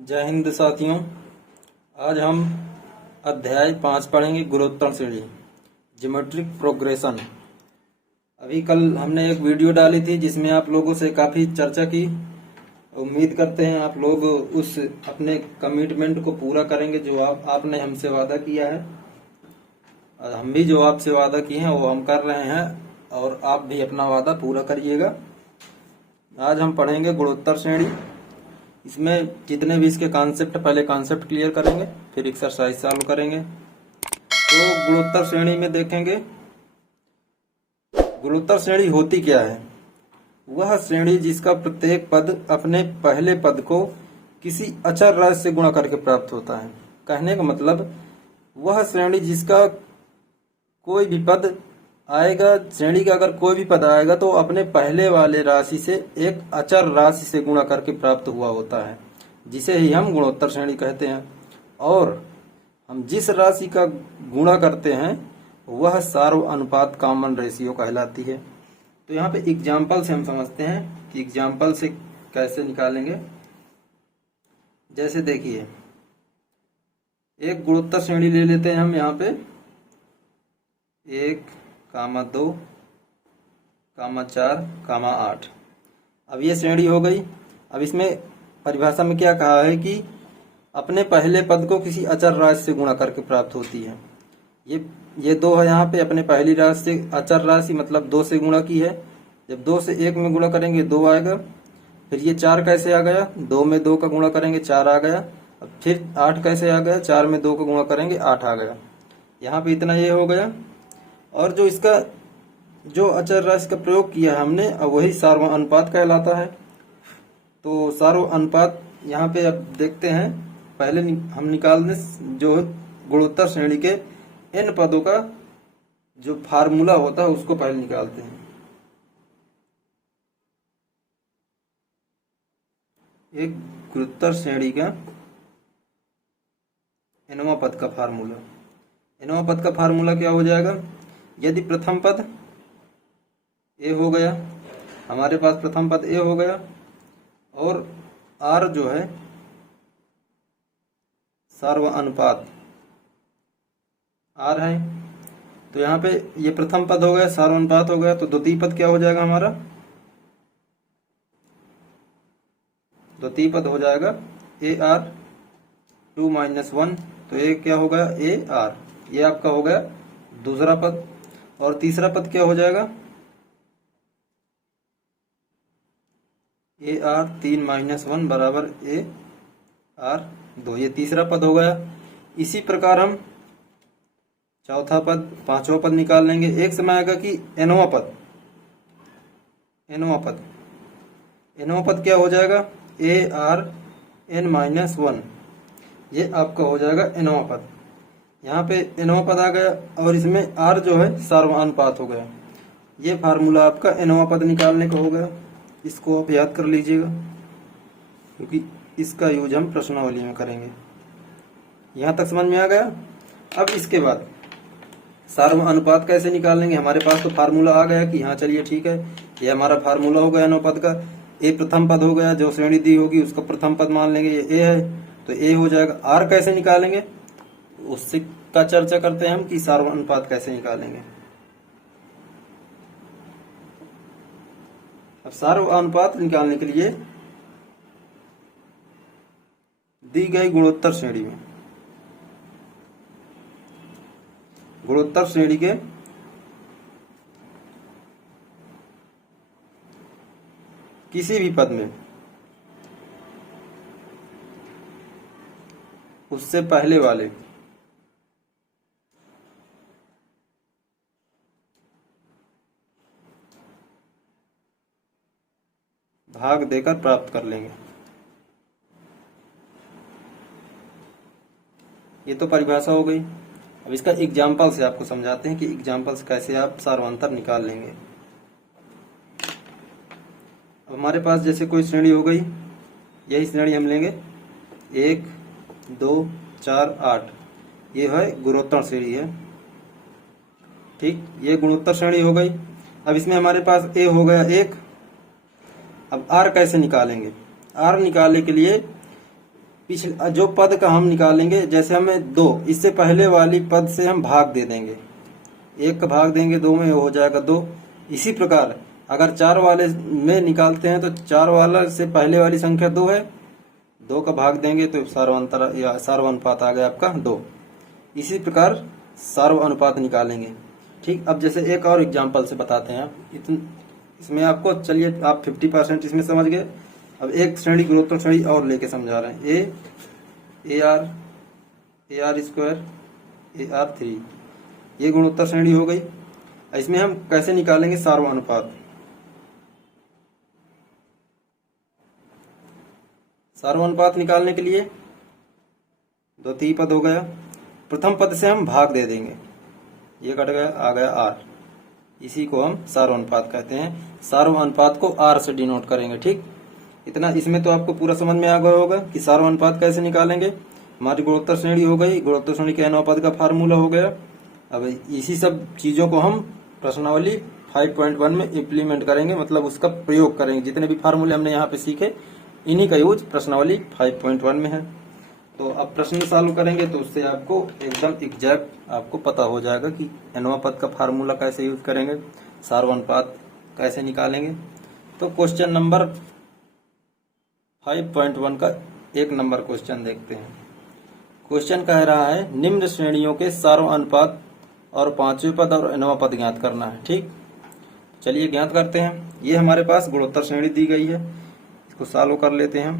जय हिंद साथियों। आज हम अध्याय 5 पढ़ेंगे, गुणोत्तर श्रेणी, ज्योमेट्रिक प्रोग्रेशन। अभी कल हमने एक वीडियो डाली थी जिसमें आप लोगों से काफ़ी चर्चा की। उम्मीद करते हैं आप लोग उस अपने कमिटमेंट को पूरा करेंगे जो आपने हमसे वादा किया है। और हम भी जो आपसे वादा किए हैं वो हम कर रहे हैं और आप भी अपना वादा पूरा करिएगा। आज हम पढ़ेंगे गुणोत्तर श्रेणी। इसमें जितने भी इसके कॉन्सेप्ट, पहले कॉन्सेप्ट क्लियर करेंगे, फिर एक्सरसाइज सॉल्व करेंगे। तो गुणोत्तर श्रेणी में देखेंगे गुणोत्तर श्रेणी होती क्या है। वह श्रेणी जिसका प्रत्येक पद अपने पहले पद को किसी अचर राशि से गुणा करके प्राप्त होता है। कहने का मतलब वह श्रेणी जिसका कोई भी पद आएगा, श्रेणी का अगर कोई भी पद आएगा तो अपने पहले वाले राशि से एक अचर राशि से गुणा करके प्राप्त हुआ होता है, जिसे ही हम गुणोत्तर श्रेणी कहते हैं। और हम जिस राशि का गुणा करते हैं वह सार्व अनुपात कॉमन रेशियो कहलाती है। तो यहाँ पे एग्जाम्पल से हम समझते हैं कि एग्जाम्पल से कैसे निकालेंगे। जैसे देखिए, एक गुणोत्तर श्रेणी ले लेते हैं हम यहाँ पे 1, 2, 4, 8। अब ये श्रेणी हो गई। अब इसमें परिभाषा में क्या कहा है कि अपने पहले पद को किसी अचर राशि से गुणा करके प्राप्त होती है। ये 2 है यहाँ पे, अपने पहली राशि से अचर राशि मतलब 2 से गुणा की है। जब 2 से 1 में गुणा करेंगे 2 आएगा। फिर ये 4 कैसे आ गया, 2 में 2 का गुणा करेंगे 4 आ गया। अब फिर 8 कैसे आ गया, 4 में 2 का गुणा करेंगे 8 आ गया। यहाँ पे इतना ये हो गया। और जो इसका जो अचर राशि का प्रयोग किया है हमने, अब वही सार्व अनुपात कहलाता है। तो सार्व अनुपात यहाँ पे अब देखते हैं। पहले हम निकाल दें जो गुणोत्तर श्रेणी के n पदों का जो फार्मूला होता है उसको पहले निकालते हैं। एक गुणोत्तर श्रेणी का nवां पद का फार्मूला, nवां पद का फार्मूला क्या हो जाएगा। यदि प्रथम पद a हो गया, हमारे पास प्रथम पद a हो गया, और r जो है सार्व अनुपात r है। तो यहाँ पे ये प्रथम पद हो गया, सार्व अनुपात हो गया। तो द्वितीय पद क्या हो जाएगा हमारा, द्वितीय पद हो जाएगा ar 2 - 1। तो ये क्या हो गया ar, ये आपका हो गया दूसरा पद। और तीसरा पद क्या हो जाएगा ar 3 - 1 बराबर ar 2, ये तीसरा पद हो गया। इसी प्रकार हम चौथा पद, पांचवा पद निकाल लेंगे। एक समय आएगा कि nवां पद, nवां पद क्या हो जाएगा ar n - 1, ये आपका हो जाएगा nवां पद। यहाँ पे nवां पद आ गया और इसमें r जो है सार्वनुपात हो गया। ये फार्मूला आपका nवां पद निकालने का हो गया। इसको आप याद कर लीजिएगा क्योंकि इसका यूज हम प्रश्नावली में करेंगे। यहाँ तक समझ में आ गया। अब इसके बाद सार्व अनुपात कैसे निकालेंगे। हमारे पास तो फार्मूला आ गया कि हाँ चलिए ठीक है, ये हमारा फार्मूला हो गया नौ पद का। ए प्रथम पद हो गया, जो श्रेणी दी होगी उसका प्रथम पद मान लेंगे, ये ए है तो ए हो जाएगा। आर कैसे निकालेंगे उससे का चर्चा करते हैं हम कि सार्व अनुपात कैसे निकालेंगे। अब सार्व अनुपात निकालने के लिए दी गई गुणोत्तर श्रेणी में, गुणोत्तर श्रेणी के किसी भी पद में उससे पहले वाले भाग देकर प्राप्त कर लेंगे। ये तो परिभाषा हो गई। अब इसका एग्जाम्पल से आपको समझाते हैं कि एग्जाम्पल से कैसे आप सार्वंतर निकाल लेंगे। अब हमारे पास जैसे कोई श्रेणी हो गई, यही श्रेणी हम लेंगे 1, 2, 4, 8, ये है गुणोत्तर श्रेणी है। ठीक, ये गुणोत्तर श्रेणी हो गई। अब इसमें हमारे पास a हो गया 1। अब r कैसे निकालेंगे। r निकालने के लिए पिछले जो पद का हम निकालेंगे, जैसे हमें 2, इससे पहले वाली पद से हम भाग दे देंगे, 1 का भाग देंगे 2 में, हो जाएगा 2। इसी प्रकार अगर 4 वाले में निकालते हैं तो 4 वाला से पहले वाली संख्या 2 है, 2 का भाग देंगे तो सार्वंतर या सार्वनुपात आ गया आपका 2। इसी प्रकार सार्व अनुपात निकालेंगे। ठीक, अब जैसे एक और एग्जांपल से बताते हैं। इसमें आपको, चलिए आप 50% इसमें समझ गए। अब एक श्रेणी गुणोत्तर श्रेणी और लेके समझा रहे हैं। ए आर स्क्वायर AR3, ये गुणोत्तर श्रेणी हो गई। इसमें हम कैसे निकालेंगे सार्व अनुपात? सार्व अनुपात निकालने के लिए द्वितीय पद हो गया, प्रथम पद से हम भाग दे देंगे, ये कट गया, आ गया R। इसी को हम सार्व अनुपात कहते हैं। सार्व अनुपात को R से डिनोट करेंगे। ठीक, इतना इसमें तो आपको पूरा समझ में आ गया होगा कि सार्व अनुपात कैसे निकालेंगे। हमारी गुणोत्तर श्रेणी हो गई, गुणोत्तर श्रेणी के nवां पद का फार्मूला हो गया। अब इसी सब चीजों को हम प्रश्नावली 5.1 में इम्प्लीमेंट करेंगे, मतलब उसका प्रयोग करेंगे। जितने भी फार्मूले हमने यहाँ पे सीखे, इन्हीं का यूज प्रश्नावली 5.1 में है। तो अब प्रश्न सॉल्व करेंगे तो उससे आपको एकदम एग्जैक्ट आपको पता हो जाएगा कि nवां पद का फार्मूला कैसे यूज करेंगे, सार्व अनुपात कैसे निकालेंगे। तो क्वेश्चन नंबर 5.1 का 1 नंबर क्वेश्चन देखते हैं। क्वेश्चन कह रहा है निम्न श्रेणियों के सार्व अनुपात और 5वें पद और nवां पद ज्ञात करना है। ठीक, चलिए ज्ञात करते हैं। ये हमारे पास गुणोत्तर श्रेणी दी गई है, इसको सॉल्व कर लेते हैं।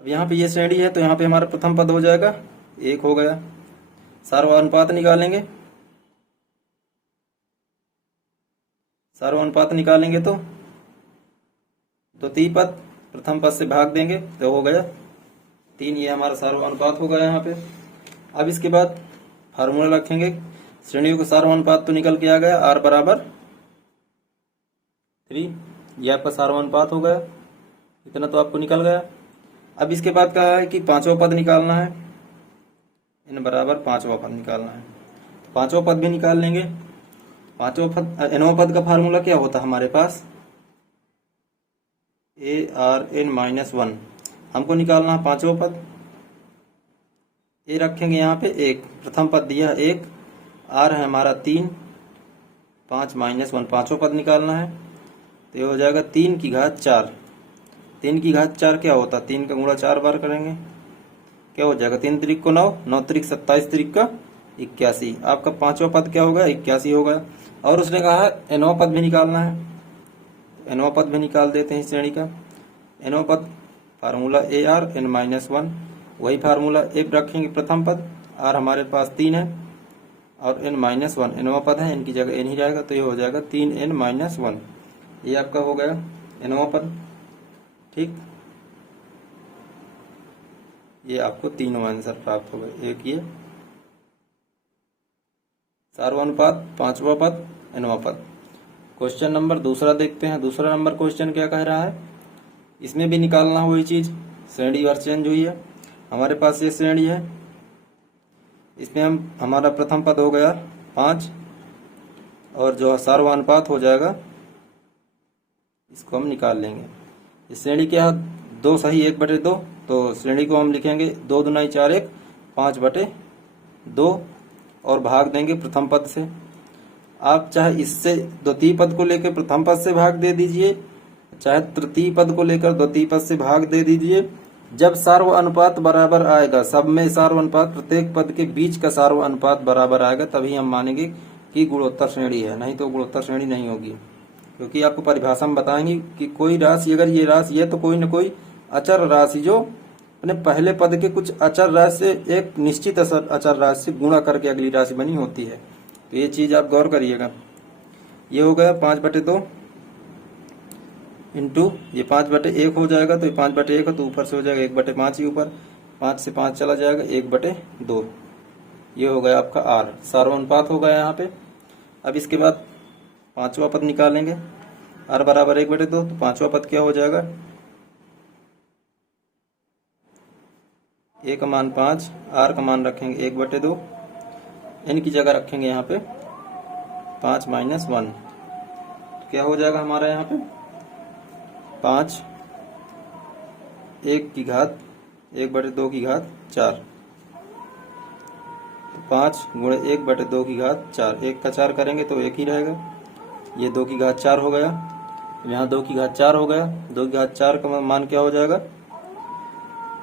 अब यहाँ पे ये श्रेणी है तो यहाँ पे हमारा प्रथम पद हो जाएगा 1 हो गया। सार्व अनुपात निकालेंगे, सार्व अनुपात निकालेंगे तो द्वितीय पद प्रथम पद से भाग देंगे तो हो गया 3, ये हमारा सार्व अनुपात हो गया यहाँ पे। अब इसके बाद फार्मूला रखेंगे, श्रेणियों का सार्व अनुपात तो निकल के आ गया R बराबर 3, ये आपका सार्व अनुपात हो गया, इतना तो आपको निकल गया। अब इसके बाद कहा है कि 5वां पद निकालना है, n बराबर 5वां पद निकालना है, 5वां पद भी निकाल लेंगे। 5वां पद, nवां पद का फार्मूला क्या होता है हमारे पास, ARN-1, हमको निकालना है 5वां पद। ए रखेंगे यहाँ पे 1, प्रथम पद दिया 1, R है हमारा 3, 5 - 1, 5वां पद निकालना है तो ये हो जाएगा 3 की घात 4। 3 की घात 4 क्या होता है, 3 का गुणा 4 बार करेंगे, क्या हो जाएगा, 3 त्रिक को 9, 9 त्रिक 27, त्रिक का 81। आपका 5वां पद क्या होगा, 81 होगा। और उसने कहा nवां पद भी निकालना है, nवां पद भी निकाल देते हैं इस श्रेणी का। nवां पद फार्मूला ARN-1, वही फार्मूला एक रखेंगे प्रथम पद, R हमारे पास 3 है और n-1 nवां पद है, n की जगह n ही रहेगा तो ये हो जाएगा 3n-1, ये आपका हो गया nवां पद। ठीक, ये आपको 3वां आंसर प्राप्त हो गया। एक ये सार्वनुपात, 5वां पद, nवां पद। क्वेश्चन नंबर दूसरा देखते हैं। दूसरा नंबर क्वेश्चन क्या कह रहा है, इसमें भी निकालना वही चीज, श्रेणी और चेंज हुई है। हमारे पास ये श्रेणी है, इसमें हमारा प्रथम पद हो गया 5 और जो सार्वनुपात हो जाएगा इसको हम निकाल लेंगे। इस श्रेणी क्या 2 सही 1/2, तो श्रेणी को हम लिखेंगे 2 दूनी 4 1, 5/2 और भाग देंगे प्रथम पद से। आप चाहे इससे द्वितीय पद को लेकर प्रथम पद से भाग दे दीजिए, चाहे तृतीय पद को लेकर द्वितीय पद से भाग दे दीजिए। जब सार्व अनुपात बराबर आएगा, सब में सार्व अनुपात, प्रत्येक पद के बीच का सार्व अनुपात बराबर आएगा, तभी हम मानेंगे कि गुणोत्तर श्रेणी है, नहीं तो गुणोत्तर श्रेणी नहीं होगी। क्योंकि आपको परिभाषा में बताएंगे कि कोई राशि, अगर ये राशि है तो कोई न कोई अचर राशि जो अपने पहले पद के कुछ अचर राशि से एक निश्चित अचर राशि से गुणा करके अगली राशि बनी होती है। तो ये चीज आप गौर करिएगा। ये हो गया 5/2 इंटू ये 5/1 हो जाएगा, तो ये 5/1 है तो ऊपर से हो जाएगा 1/5 ही ऊपर, 5 से 5 चला जाएगा 1/2। ये हो गया आपका R, सार्वनुपात हो गया यहाँ पे। अब इसके बाद 5वां पद निकालेंगे, R बराबर 1/2, तो 5वां पद क्या हो जाएगा, A का मान 5, R का मान रखेंगे 1/2, N की जगह रखेंगे यहाँ पे 5 - 1, तो क्या हो जाएगा हमारा यहाँ पे 5 1 की घात 1/2 की घात 4। 5 गुणे 1/2 की घात 4, 1 का 4 करेंगे तो 1 ही रहेगा। ये 2 की घात 4 हो गया, यहाँ 2 की घात 4 हो गया। 2 की घात 4 का मान क्या हो जाएगा,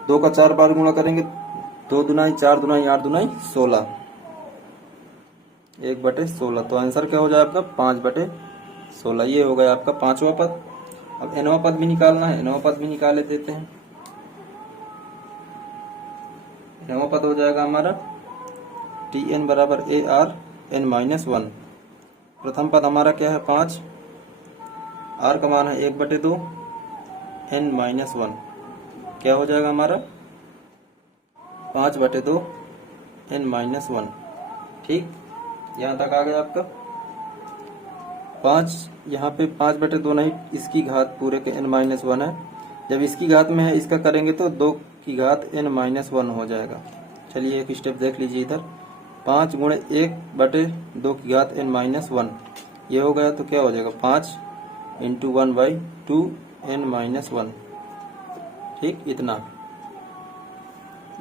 2 का 4 बार गुणा करेंगे, 2 दुनाई 4 दुनाई 8 दुनाई 16, 1/16। तो आंसर क्या हो जाएगा आपका 5/16। ये हो गया आपका पांचवा पद। अब nवां पद भी निकालना है, nवां पद भी निकाले देते हैं। नवा पद हो जाएगा हमारा Tn बराबर ARn-1। प्रथम पद हमारा क्या है 5, R का मान है 1/2, n-1 क्या हो जाएगा हमारा 5/2 n-1। ठीक, यहाँ तक आ गया आपका 5। यहाँ पे 5/2 नहीं, इसकी घात पूरे के n-1 है। जब इसकी घात में है इसका करेंगे तो 2 की घात n-1 हो जाएगा। चलिए एक स्टेप देख लीजिए इधर, 5 गुणे 1/2 की घात n-1 ये हो गया। तो क्या हो जाएगा 5 × 1/2 n-1। ठीक, इतना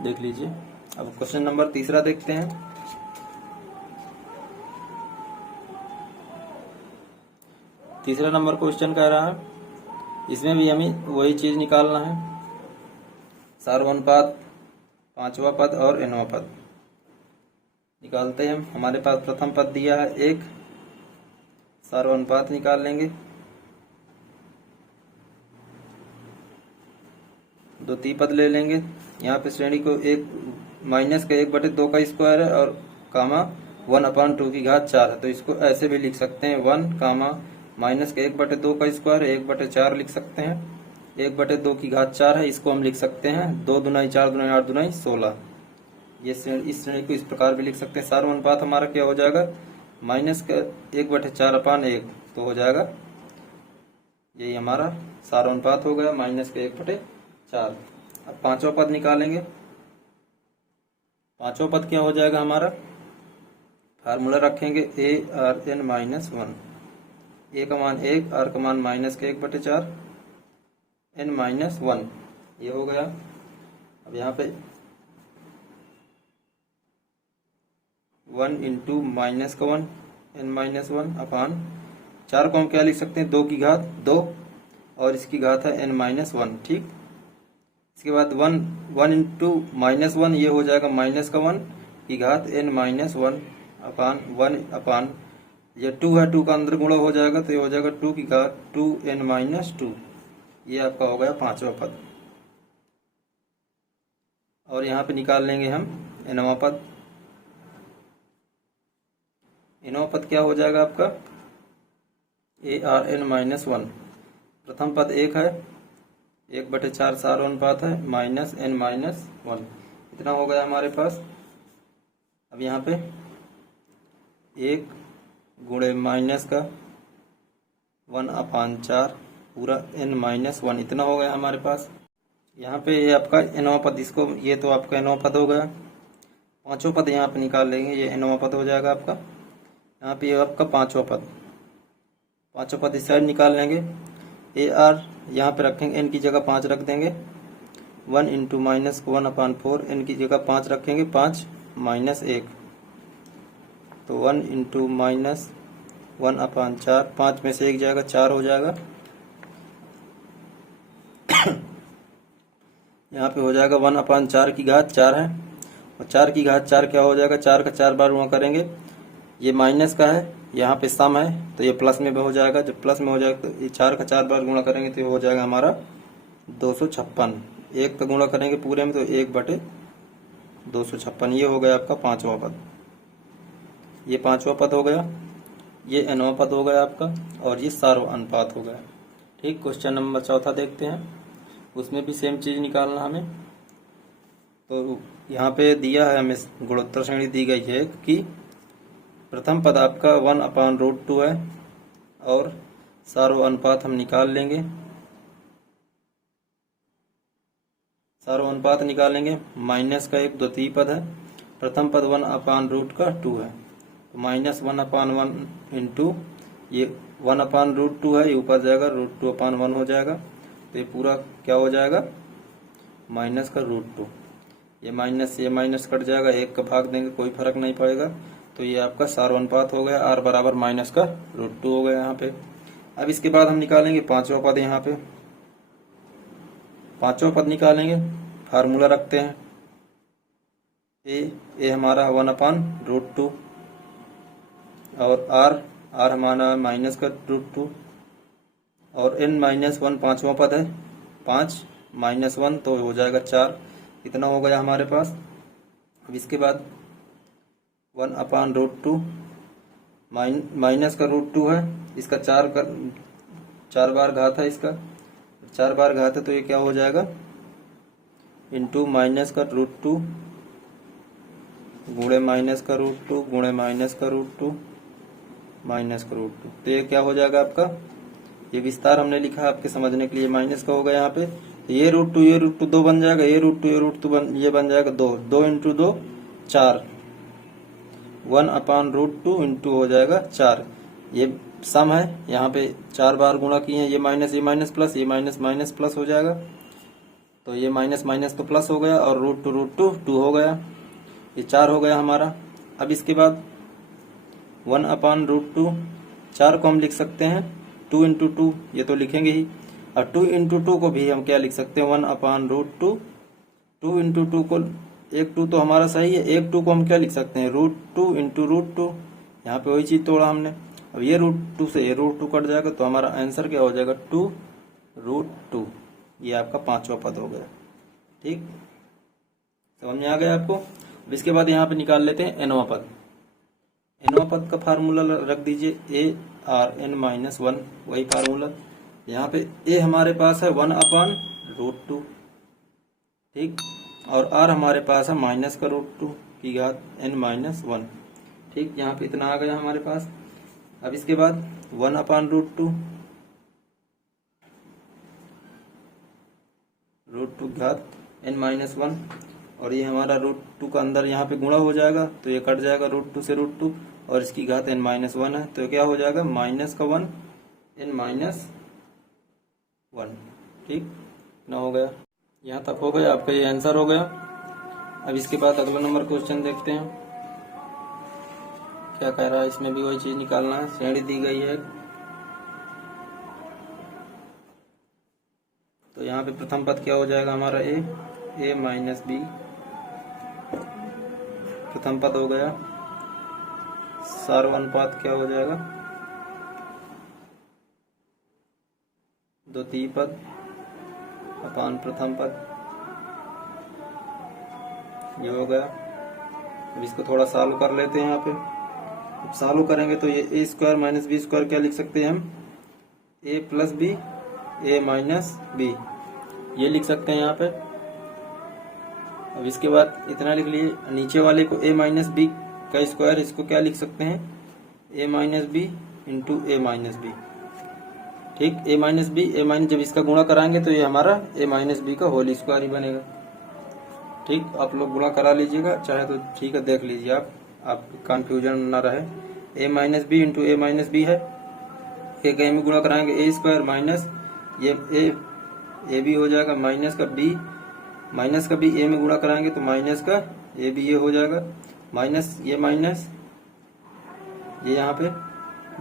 देख लीजिए। अब क्वेश्चन नंबर तीसरा देखते हैं। तीसरा नंबर क्वेश्चन कह रहा है, इसमें भी हमें वही चीज निकालना है, सार्वनुपात, पांचवा पद और nवां पद निकालते हैं। हमारे पास प्रथम पद दिया है 1, सार्वनुपात निकाल लेंगे। द्वितीय पद ले लेंगे, यहाँ पे श्रेणी को एक माइनस का 1/2 का स्क्वायर है और कामा 1/2 की घात 4 है। तो इसको ऐसे भी लिख सकते हैं, 1 कामा माइनस का 1/2 का स्क्वायर 1/4 लिख सकते हैं। 1/2 की घात 4 है, इसको हम लिख सकते हैं 2 दुनाई 4 दुनाई 8 दुनाई 16। ये इस श्रेणी को इस प्रकार भी लिख सकते हैं। सार्वनुपात हमारा क्या हो जाएगा, माइनस का 1/4/1 तो हो जाएगा, यही हमारा सार्वनुपात हो गया, माइनस का 1/4। अब पांचवा पद निकालेंगे। पांचवा पद क्या हो जाएगा हमारा, फार्मूला रखेंगे ARn-1, ए का मान 1, आर का मान माइनस का 1/4 n-1 ये हो गया। अब यहाँ पे 1 × माइनस का 1 n-1 अपान 4 को हम क्या लिख सकते हैं, 2 की घात 2 और इसकी घात है n-1। ठीक, इसके बाद 1 × -1 ये हो जाएगा माइनस का 1 की घात n-1 अपान 1 अपान ये 2 है, 2 का अंदर गुणा हो जाएगा तो ये हो जाएगा 2 की घात 2n-2। ये आपका हो गया पांचवा पद। और यहाँ पे निकाल लेंगे हम nवां पद। nवां पद क्या हो जाएगा आपका ARn-1। प्रथम पद 1 है, 1/4 सार्वनुपात है, माइनस n-1 इतना हो गया हमारे पास। अब यहाँ पे 1 गुणे माइनस का 1/4 पूरा n-1 इतना हो गया हमारे पास। यहाँ पे ये आपका nवां पद, इसको ये तो आपका nवां पद हो गया। पांचवा पद यहाँ पे निकाल लेंगे, ये nवां पद हो जाएगा आपका। यहाँ पे ये आपका पांचवा पद, पांचवा पद इस साइड निकाल लेंगे। AR यहाँ पे रखेंगे, n की जगह 5 रख देंगे, 1 × माइनस 1/4 n की जगह 5 रखेंगे, 5 - 1 तो 1 × माइनस 1/4, 5 में से 1 जाएगा 4 हो जाएगा। यहाँ पे हो जाएगा 1/4 की घात 4 है और 4 की घात 4 क्या हो जाएगा, 4 का 4 बार गुणा करेंगे, ये माइनस का है, यहाँ पे सम है तो ये प्लस में भी हो जाएगा। जब प्लस में हो जाएगा तो ये 4 का 4 बार गुणा करेंगे तो ये हो जाएगा हमारा 256। 1 का गुणा करेंगे पूरे में तो 1/256। ये हो गया आपका पांचवा पद। ये पांचवा पद हो गया, ये nवां पद हो गया आपका और ये सार्वनुपात हो गया। ठीक, क्वेश्चन नंबर चौथा देखते हैं, उसमें भी सेम चीज निकालना हमें। तो यहाँ पे दिया है हमें, गुणोत्तर श्रेणी दी गई है कि प्रथम पद आपका 1/√2 है और सार्वनुपात हम निकाल लेंगे। सार्वनुपात निकालेंगे, माइनस का एक द्वितीय पद है, प्रथम पद 1/√2 है, तो -1/1 × ये 1/√2 है, ये ऊपर जाएगा, √2/1 हो जाएगा। तो ये पूरा क्या हो जाएगा माइनस का √2। ये माइनस कट जाएगा, 1 का भाग देंगे कोई फर्क नहीं पड़ेगा। तो ये आपका सार अनुपात हो गया, r बराबर माइनस का √2 हो गया यहाँ पे। अब इसके बाद हम निकालेंगे पांचवा पद। यहाँ पे पांचवा पद निकालेंगे, फार्मूला रखते हैं। ए हमारा 1/√2 और r हमारा माइनस का √2 और n-1 पांचवा पद है, 5 - 1 तो हो जाएगा 4। इतना हो गया हमारे पास। अब इसके बाद 1/√2 माइनस का √2 है, इसका 4 बार घात है, इसका 4 बार घात है, तो ये क्या हो जाएगा इंटू माइनस का √2 गुणे माइनस का √2 गुणे माइनस का √2 माइनस का √2। तो ये क्या हो जाएगा आपका, ये विस्तार हमने लिखा आपके समझने के लिए, माइनस का होगा यहाँ पे। ये √2 2 बन जाएगा, ये √2 ये बन जाएगा 2 × 2 4, 1/√2 इंटू हो जाएगा 4। ये सम है, यहाँ पे 4 बार गुणा किए हैं, ये माइनस प्लस, ये माइनस प्लस हो जाएगा। तो ये माइनस तो प्लस हो गया और √2 2 हो गया, ये 4 हो गया हमारा। अब इसके बाद 1/√2 4 को हम लिख सकते हैं 2 × 2, ये तो लिखेंगे ही। और 2 × 2 को भी हम क्या लिख सकते हैं 1/√2। 2 × 2 को, एक 2 तो हमारा सही है, एक 2 को हम क्या लिख सकते हैं √2 × √2। यहाँ पे वही चीज तोड़ा हमने। अब ये √2 से ये √2 कट जाएगा, तो हमारा आंसर क्या हो जाएगा 2√2। ये आपका पांचवा पद हो गया। ठीक, समझ में आ गया आपको। अब इसके बाद यहाँ पे निकाल लेते हैं nवां पद। nवां पद का फार्मूला रख दीजिए a/n-1, वही फार्मूला। यहाँ पे a हमारे पास है 1/√2, ठीक, और r हमारे पास है माइनस का √2 की घात n-1। ठीक, यहाँ पे इतना आ गया हमारे पास। अब इसके बाद 1/√2 घात n-1, और ये हमारा √2 का अंदर यहाँ पे गुणा हो जाएगा, तो ये कट जाएगा √2 से √2, और इसकी घात n-1 है, तो क्या हो जाएगा -1 n-1। ठीक ना, हो गया, यहाँ तक हो गया आपका, ये आंसर हो गया। अब इसके बाद अगला नंबर क्वेश्चन देखते हैं क्या कह रहा है। इसमें भी वही चीज निकालना है, श्रेणी दी गई है। तो यहाँ पे प्रथम पद क्या हो जाएगा हमारा a - b, प्रथम पद हो गया। सार अनुपात क्या हो जाएगा द्वितीय पद अपान प्रथम पद, ये हो गया। अब इसको थोड़ा सॉल्व कर लेते हैं। यहाँ पे सॉल्व करेंगे तो ये a² - b² क्या लिख सकते हैं हम, a + b a - b, ये लिख सकते हैं यहाँ पे। अब इसके बाद इतना लिख लिए, नीचे वाले को a - b का स्क्वायर, इसको क्या लिख सकते हैं a - b into a - b। ठीक, a - b जब इसका गुणा कराएंगे तो ये हमारा a - b का होल स्क्वायर ही बनेगा। ठीक, आप लोग गुणा करा लीजिएगा, चाहे तो ठीक है, देख लीजिए आप कंफ्यूजन ना रहे। a - b into a - b है, ये कहीं में गुणा कराएंगे a² माइनस ये a b हो जाएगा, माइनस का b a में गुणा कराएंगे तो माइनस का a b ये हो जाएगा, माइनस ये यहाँ पे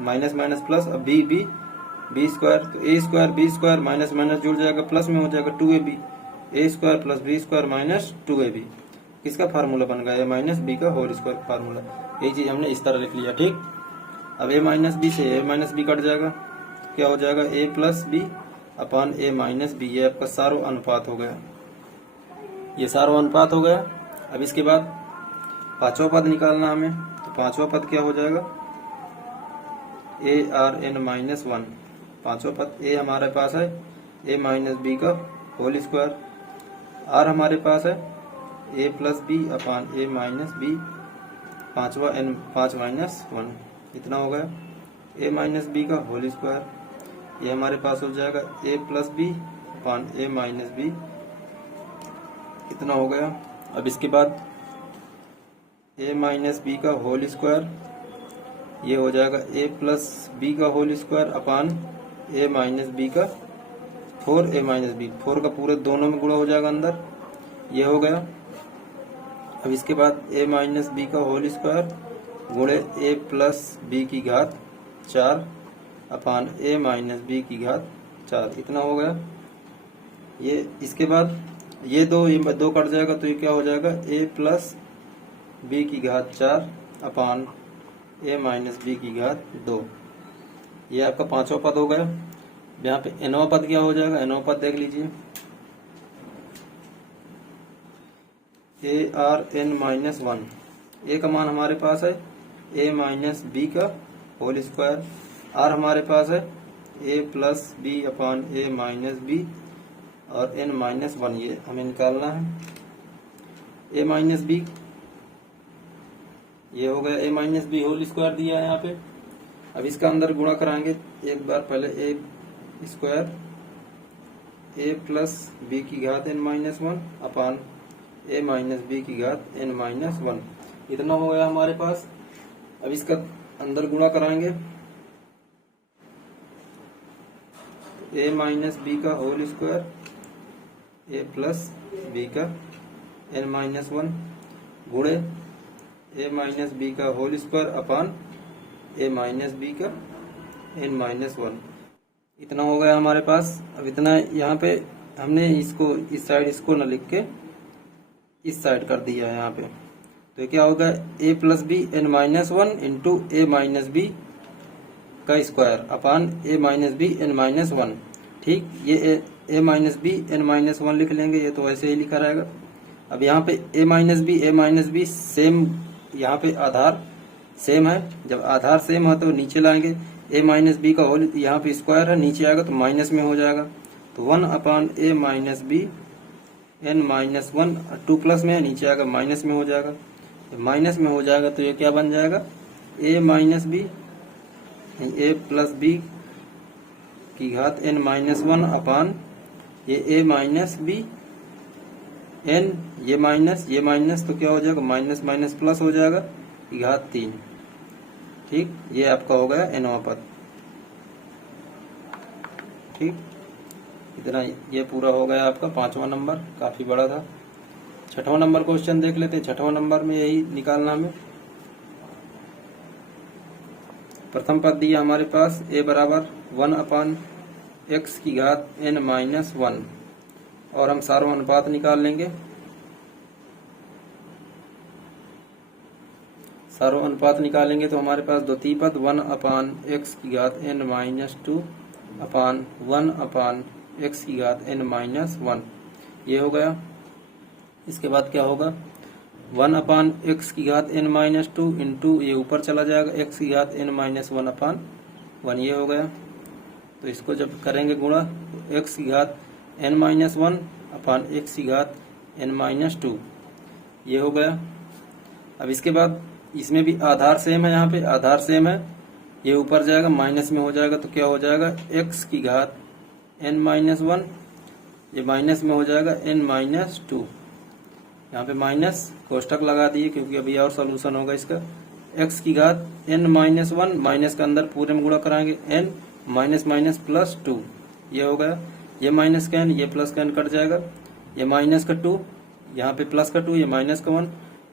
माइनस प्लस, अब b स्क्वायर, तो a² b² माइनस जुड़ जाएगा, प्लस में हो जाएगा 2ab, a² + b² - 2ab। किसका फार्मूला बन गया a - b का होल स्क्वायर फार्मूला। यही चीज हमने इस तरह लिख लिया। ठीक, अब a - b से a - b कट जाएगा, क्या हो जाएगा a + b upon a - b, ये आपका सारो अनुपात हो गया, ये सारो अनुपात हो गया। अब इसके बाद पांचवा पद निकालना हमें, तो पांचवा पद क्या हो जाएगा a/n-1। पांचवा पद a हमारे पास है a - b का होल स्क्वायर, r हमारे पास है a + b upon a - b, पांचवा n 5 - 1, इतना हो गया a - b का होल स्क्वायर, ये हमारे पास हो जाएगा a + b upon a - b, इतना हो गया। अब इसके बाद a - b का होल स्क्वायर, ये हो जाएगा a + b का whole square upon a - b का 4a - b, 4 का पूरे दोनों में गुणा हो जाएगा अंदर, ये हो गया। अब इसके बाद a माइनस बी का होल स्क्वायर गुणे a प्लस बी की घात 4 अपान a माइनस बी की घात 4, इतना हो गया। ये इसके बाद ये दो कट जाएगा तो ये क्या हो जाएगा, a प्लस बी की घात 4 अपान a माइनस बी की घात 2। ये आपका पांचवा पद हो गया। यहाँ पे nवां पद क्या हो जाएगा, nवां पद देख लीजिए, ए आर एन माइनस 1, ए का मान हमारे पास है ए माइनस बी का होल स्क्वायर, आर हमारे पास है ए plus B upon A minus B और एन माइनस 1, ये हमें निकालना है। ए माइनस बी ये हो गया, ए माइनस बी होल स्क्वायर दिया है यहाँ पे। अब इसका अंदर गुणा कराएंगे एक बार, पहले ए स्क्वायर ए प्लस बी की घात N minus 1 upon A minus B की घात एन माइनस 1, इतना हो गया हमारे पास। अब इसका अंदर गुणा कराएंगे, ए माइनस बी का होल स्क्वायर ए प्लस बी का एन माइनस 1 गुणे ए माइनस बी का whole square upon A minus B का एन माइनस 1, इतना हो गया हमारे पास। अब इतना यहाँ पे हमने इसको इस साइड इसको न लिख के इस साइड कर दिया है यहाँ पे, तो क्या होगा, A plus B N minus 1 into A minus B का square upon A minus B N minus 1। ठीक, ये A minus B N minus 1 लिख लेंगे, ये तो वैसे ही लिखा रहेगा। अब यहाँ पे ए माइनस बी सेम, यहाँ पे आधार सेम है, जब आधार सेम है तो नीचे लाएंगे, ए माइनस बी का होल यहाँ पे स्क्वायर है, नीचे आएगा तो माइनस में हो जाएगा, तो 1 upon A minus B N minus 1, 2 plus में है, नीचे आएगा माइनस में हो जाएगा, माइनस में हो जाएगा तो ये क्या बन जाएगा, ए माइनस बी ए प्लस बी की घात एन माइनस 1 अपान ये ए माइनस बी एन, ये माइनस तो क्या हो जाएगा, माइनस माइनस प्लस हो जाएगा की घात 3। ठीक, ये आपका हो गया nवां पद। ठीक, इतना ये पूरा हो गया आपका पांचवा नंबर, काफी बड़ा था। छठवां नंबर क्वेश्चन देख लेते हैं। छठवां नंबर में यही निकालना हमें। प्रथम पद दिया हमारे पास a बराबर 1 अपान एक्स की घात n माइनस 1, और हम सारों अनुपात निकाल लेंगे। सारों अनुपात निकालेंगे तो हमारे पास द्वितीय पद 1 अपान एक्स की घात n माइनस 2 अपान 1 अपान एक्स की घात n माइनस 1, ये हो गया। इसके बाद क्या होगा, 1 अपान एक्स की घात n माइनस 2 इंटू ये ऊपर चला जाएगा एक्स की घात n माइनस 1 अपान 1, ये हो गया। तो इसको जब करेंगे गुणा तो एक्स की घात n माइनस 1 अपान एक्स की घात n माइनस 2, ये हो गया। अब इसके बाद इसमें भी आधार सेम है, यहाँ पे आधार सेम है, ये ऊपर जाएगा माइनस में हो जाएगा तो क्या हो जाएगा, एक्स की घात n माइनस 1, ये माइनस में हो जाएगा n माइनस 2, यहाँ पे माइनस कोष्टक लगा दिए क्योंकि अभी और सॉल्यूशन होगा इसका। x की घात n माइनस 1, माइनस का अंदर पूरे में गुणा कराएंगे n माइनस माइनस प्लस 2, ये हो गया। ये माइनस का n, ये प्लस का n कट जाएगा, ये माइनस का 2, यहाँ पे प्लस का 2, ये माइनस का 1,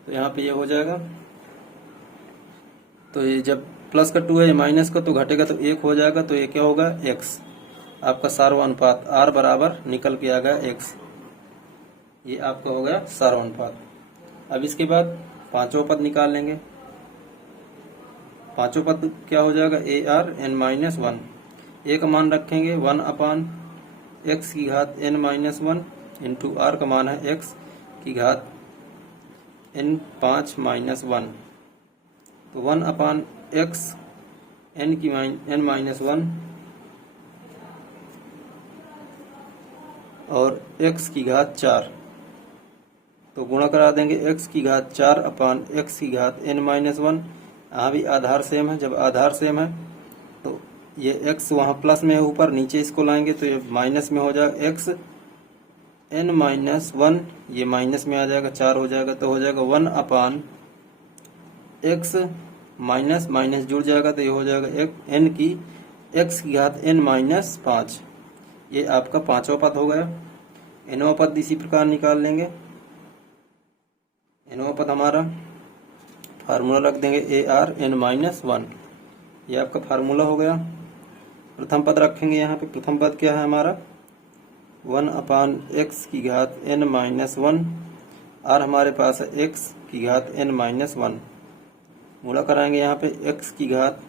तो यहाँ पे ये हो जाएगा। तो ये जब प्लस का 2 है, ये माइनस का, तो घटेगा तो 1 हो जाएगा, तो ये क्या होगा, x। आपका सार्व अनुपात r बराबर निकल के आ गया x, ये आपका हो गया सार्व अनुपात। अब इसके बाद पांचवा पद निकाल लेंगे। पांचवा पद क्या हो जाएगा, ए आर एन माइनस 1, ए का मान रखेंगे 1 अपान एक्स की घात n माइनस 1 इंटू आर का मान है x की घात n 5 माइनस 1, तो 1 अपान एक्स n माइनस 1 और x की घात 4, तो गुणा करा देंगे x की घात 4 अपान x की घात n माइनस 1। यहाँ भी आधार सेम है, जब आधार सेम है तो ये x वहाँ प्लस में है ऊपर, नीचे इसको लाएंगे तो ये माइनस में हो जाएगा x n माइनस 1, ये माइनस में आ जाएगा 4 हो जाएगा, तो हो जाएगा 1 अपान x माइनस माइनस जुड़ जाएगा तो ये हो जाएगा n की x की घात n माइनस 5, ये आपका पांचवा पद हो गया। nवां पद इसी प्रकार निकाल लेंगे। nवां पद हमारा फार्मूला रख देंगे ARn-1, ये आपका फार्मूला हो गया। प्रथम पद रखेंगे यहाँ पे, प्रथम पद क्या है हमारा 1/x की घात n-1, और हमारे पास है x की घात n-1, गुणा कराएंगे यहाँ पे x की घात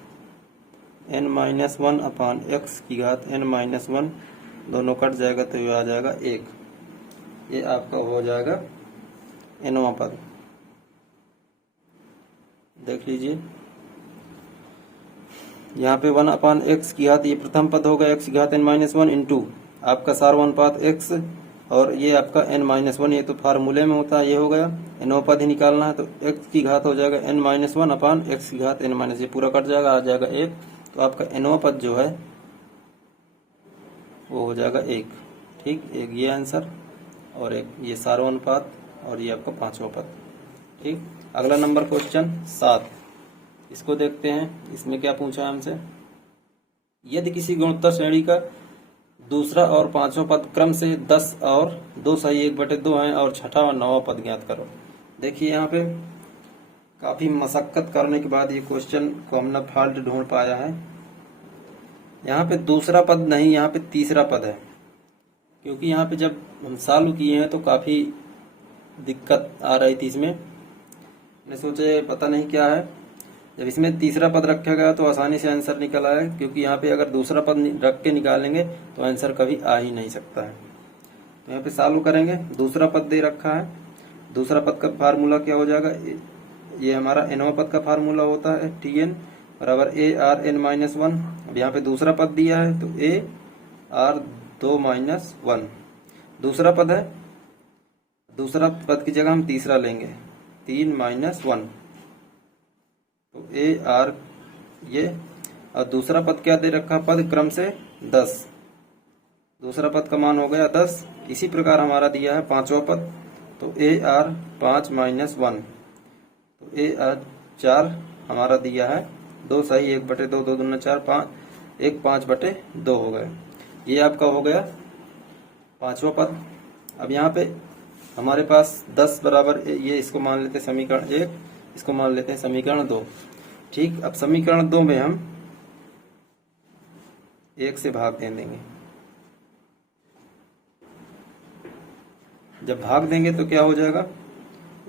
n-1/x की घात n-1, दोनों कट जाएगा तो ये आ जाएगा 1, ये आपका हो जाएगा nवां पद। देख लीजिए यहाँ पे 1/x की घात, ये प्रथम पद होगा x की घात n-1 इंटू आपका सार्वनुपात x, और ये आपका n-1, ये तो फार्मूले में होता है, ये हो गया। nवां पद ही निकालना है तो x की घात हो जाएगा n-1/x की घात n-, ये पूरा कट जाएगा, आ जाएगा 1, तो आपका nवां पद जो है वो हो जाएगा 1। ठीक, एक ये आंसर और एक ये सार्वनुपात और ये आपका पांचवा पद। ठीक, अगला नंबर क्वेश्चन 7, इसको देखते हैं। इसमें क्या पूछा है हमसे, यदि किसी गुणोत्तर श्रेणी का दूसरा और पांचवा पद क्रम से 10 और 2 सही 1/2 हैं और छठा और नौवां पद ज्ञात करो। देखिए यहाँ पे काफी मशक्कत करने के बाद ये क्वेश्चन को हमने फॉल्ट ढूंढ पाया है। यहाँ पे दूसरा पद नहीं, यहाँ पे तीसरा पद है, क्योंकि यहाँ पे जब हम सॉल्व किए हैं तो काफी दिक्कत आ रही थी इसमें। मैंने सोचे पता नहीं क्या है, जब इसमें तीसरा पद रखा गया तो आसानी से आंसर निकल आया, क्योंकि यहाँ पे अगर दूसरा पद रख के निकालेंगे तो आंसर कभी आ ही नहीं सकता है। तो यहाँ पे सॉल्व करेंगे, दूसरा पद दे रखा है, दूसरा पद का फार्मूला क्या हो जाएगा, ये हमारा nवां पद का फार्मूला होता है Tn बराबर ARn-1। अब यहाँ पे दूसरा पद दिया है तो AR2-1 दूसरा पद है, दूसरा पद की जगह हम तीसरा लेंगे 3-1, तो AR ये, और दूसरा पद क्या दे रखा, पद क्रम से 10, दूसरा पद का मान हो गया 10। इसी प्रकार हमारा दिया है पांचवा पद, तो AR 5-1, तो AR 4 हमारा दिया है 2 सही 1/2, 2 दूना 4, 5 1 5/2 हो गए। ये आपका हो गया पांचवा पद। अब यहाँ पे हमारे पास 10 बराबर, ये इसको मान लेते हैं समीकरण 1, इसको मान लेते हैं समीकरण 2। ठीक, अब समीकरण 2 में हम 1 से भाग दे देंगे। जब भाग देंगे तो क्या हो जाएगा,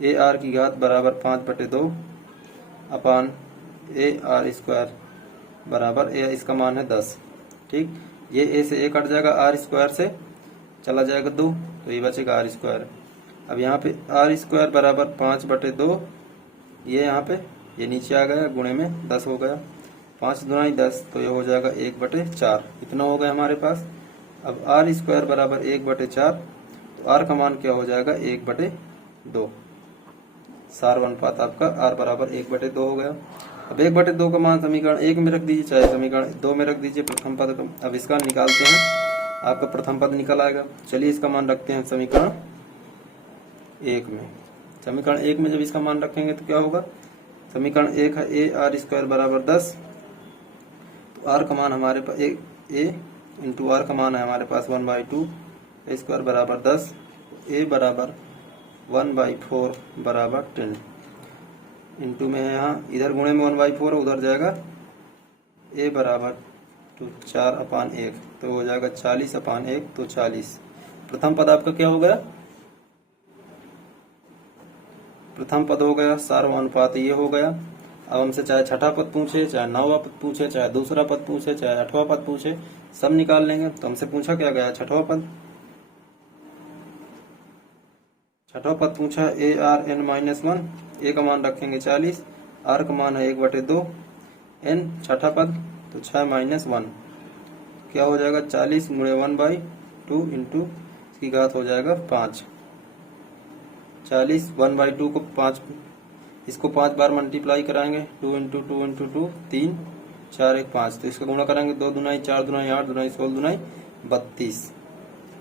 AR की घात बराबर 5/2 अपान AR स्क्वायर बराबर इसका मान है 10। ठीक, ये A से A कट जाएगा, R स्क्वायर से चला जाएगा 2, तो ये बचेगा R स्क्वायर। अब यहाँ पे R स्क्वायर बराबर 5/2, ये यहाँ पे ये नीचे आ गया, गुणे में 10 हो गया, 5 दूना 10, तो ये हो जाएगा 1/4, इतना हो गया हमारे पास। अब R स्क्वायर बराबर 1/4, तो R का मान क्या हो जाएगा 1/2, सार्वनुपात आपका R बराबर 1/2 हो गया। अब 1/2 का मान समीकरण 1 में रख दीजिए, चाहे समीकरण 2 में रख दीजिए प्रथम पद का। अब इसका निकालते हैं, आपका प्रथम पद निकल आएगा। चलिए इसका मान रखते हैं समीकरण 1 में। समीकरण 1 में जब इसका मान रखेंगे तो क्या होगा, समीकरण 1 है AR स्क्वायर बराबर 10, तो R का मान हमारे पास A इंटू R का मान है हमारे पास 1/2, A स्क्वायर बराबर 10, A बराबर 1/4 बराबर 10, इंटू में यहाँ इधर गुणे में 1/4 उधर जाएगा, A बराबर 4/1, तो हो जाएगा 40/1, तो 40। प्रथम पद आपका क्या हो गया, प्रथम पद हो गया सार्वनुपात, ये हो गया। अब हमसे चाहे छठा पद पूछे, चाहे नौवां पद पूछे, चाहे दूसरा पद पूछे, चाहे आठवां पद पूछे, सब निकाल लेंगे। तो हमसे पूछा क्या गया, छठवां पद। छठवां पद पूछा ARn-1, A का मान रखेंगे 40, R का मान है 1/2, N छठा पद तो 6-1, क्या हो जाएगा 40 गुणे 1/2 इंटू इसकी घात हो जाएगा 5। 40 1/2 को 5, इसको 5 बार मल्टीप्लाई कराएंगे, 2 इंटू 2 इंटू 2 3 4 1 5, तो इसका गुणा करेंगे 2 दूनाई 4 दूनाई 8 दूनाई 16 दूनाई 32,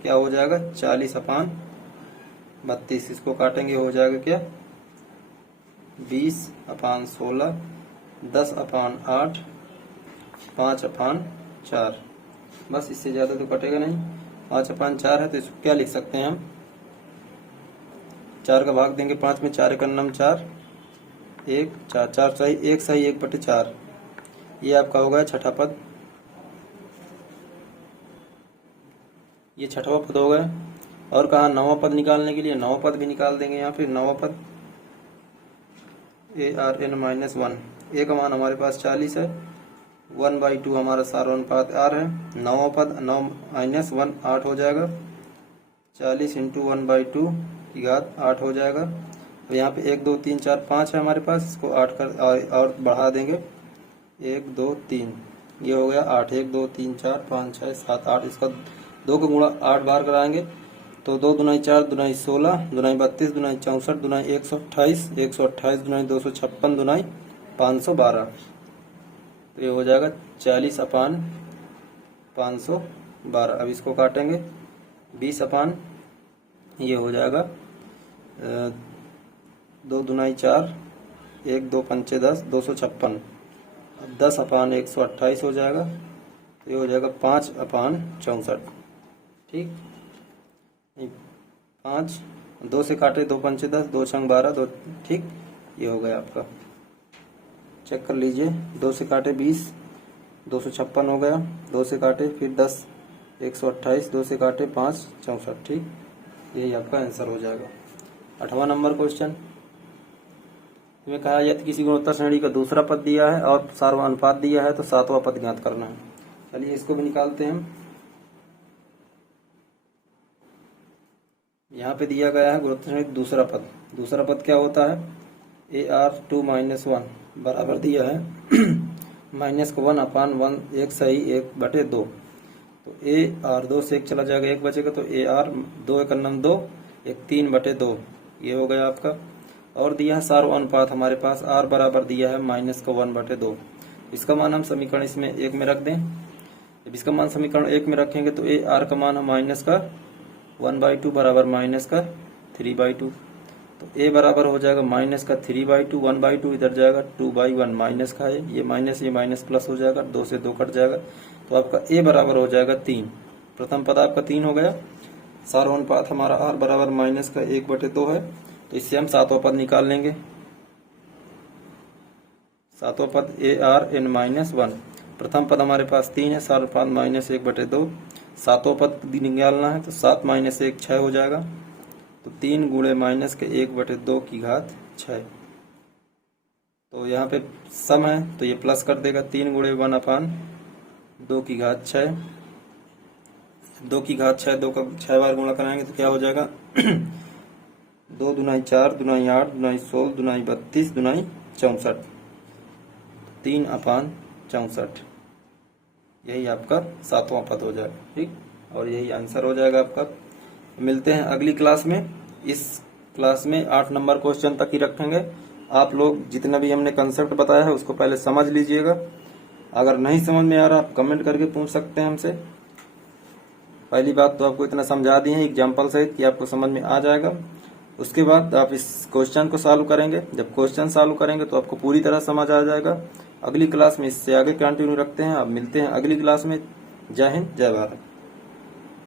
क्या हो जाएगा 40/32। इसको काटेंगे हो जाएगा क्या 20/16, 10/8, 5/4, बस इससे ज्यादा तो कटेगा नहीं। 5/4 है तो इसको क्या लिख सकते हैं हम 4 का भाग देंगे 5 में, 4 का नम 4, 1 4 4 सही 1 सही 1/4। ये आपका होगा छठा पद। ये छठवां पद हो गया। और कहा नौवां पद निकालने के लिए नौवां पद भी निकाल देंगे। यहाँ पे नौवां पद ARn-1, ए का मान हमारे पास 40 है, 1/2 हमारा सार्वनुपात R है। नौवां पद 9 - 1 8 हो जाएगा, 40 × 1/2 की घात 8 हो जाएगा। अब यहाँ पे 1 2 3 4 5 है हमारे पास, इसको 8 कर और बढ़ा देंगे, 1 2 3, ये हो गया 8। 1 2 3 4 5 6 7 8, इसका 2 का गुणा 8 बार कराएंगे तो 2 दूनाई 4 दूनाई 16 दूनाई 32 दूनाई 64 दूनाई 128 128 दूनाई 256 दूनाई 512। तो ये हो जाएगा 40/512। अब इसको काटेंगे 20 ये हो जाएगा 2 दूनाई 4 1 2 5 10 256। 10/128 हो जाएगा, तो ये हो जाएगा 5/64। ठीक, 5 2 से काटे 2 5 10 2 6 12 2, ठीक, ये हो गया आपका। चेक कर लीजिए, 2 से काटे 20 256 हो गया, 2 से काटे फिर 10 128, 2 से काटे 5 64। ठीक, यही आपका आंसर हो जाएगा। 8वां नंबर क्वेश्चन में कहा यदि किसी गुणोत्तर श्रेणी का दूसरा पद दिया है और सार्वनुपात दिया है तो 7वां पद ज्ञात करना है। चलिए इसको भी निकालते हैं। यहाँ पे दिया गया है गुणोत्तर श्रेणी दूसरा पद। दूसरा पद क्या होता है? AR2 - 1 बराबर दिया है -1/1, 1 सही 1/2। तो AR2 से 1 चला जाएगा, 1 बचेगा, तो AR 2 1 2 1 3/2, ये हो गया आपका। और दिया है सार्वनुपात हमारे पास R बराबर दिया है -1/2। इसका मान हम समीकरण इसमें 1 में रख दें। जब इसका मान समीकरण 1 में रखेंगे तो AR का मान है -1/2 बराबर -3/2। तो A बराबर हो जाएगा -3/2, 1/2 इधर जाएगा, 2/1 माइनस का है, ये माइनस प्लस हो जाएगा, 2 से 2 कट जाएगा, तो आपका A बराबर हो जाएगा 3। प्रथम पद आपका 3 हो गया। सार्वनुपात हमारा R बराबर -1/2 है, तो इससे हम 7वां पद निकाल लेंगे। 7वां पद ARn-1, प्रथम पद हमारे पास 3 है, सार्वनुपात -1/2। 7वां पद निकालना है तो 7 - 1 6 हो जाएगा, तो 3 × -1/2 की घात 6। तो यहाँ पे सम है तो ये प्लस कर देगा, 3 × 1/2 की घात 6, 2 की घात 6, 2 का 6 बार गुणा कराएंगे तो क्या हो जाएगा 2 दूनाई 4 दूनाई 8 दूनाई 16 दूनाई 32 दूनाई 64, 3/64। यही आपका 7वां पद हो जाएगा। ठीक, और यही आंसर हो जाएगा आपका। मिलते हैं अगली क्लास में। इस क्लास में 8 नंबर क्वेश्चन तक ही रखेंगे। आप लोग जितना भी हमने कंसेप्ट बताया है उसको पहले समझ लीजिएगा। अगर नहीं समझ में आ रहा आप कमेंट करके पूछ सकते हैं हमसे। पहली बात तो आपको इतना समझा दिए हैं एग्जाम्पल सहित कि आपको समझ में आ जाएगा। उसके बाद आप इस क्वेश्चन को सॉल्व करेंगे। जब क्वेश्चन सॉल्व करेंगे तो आपको पूरी तरह समझ आ जाएगा। अगली क्लास में इससे आगे कंटिन्यू रखते हैं। अब मिलते हैं अगली क्लास में। जय हिंद, जय भारत।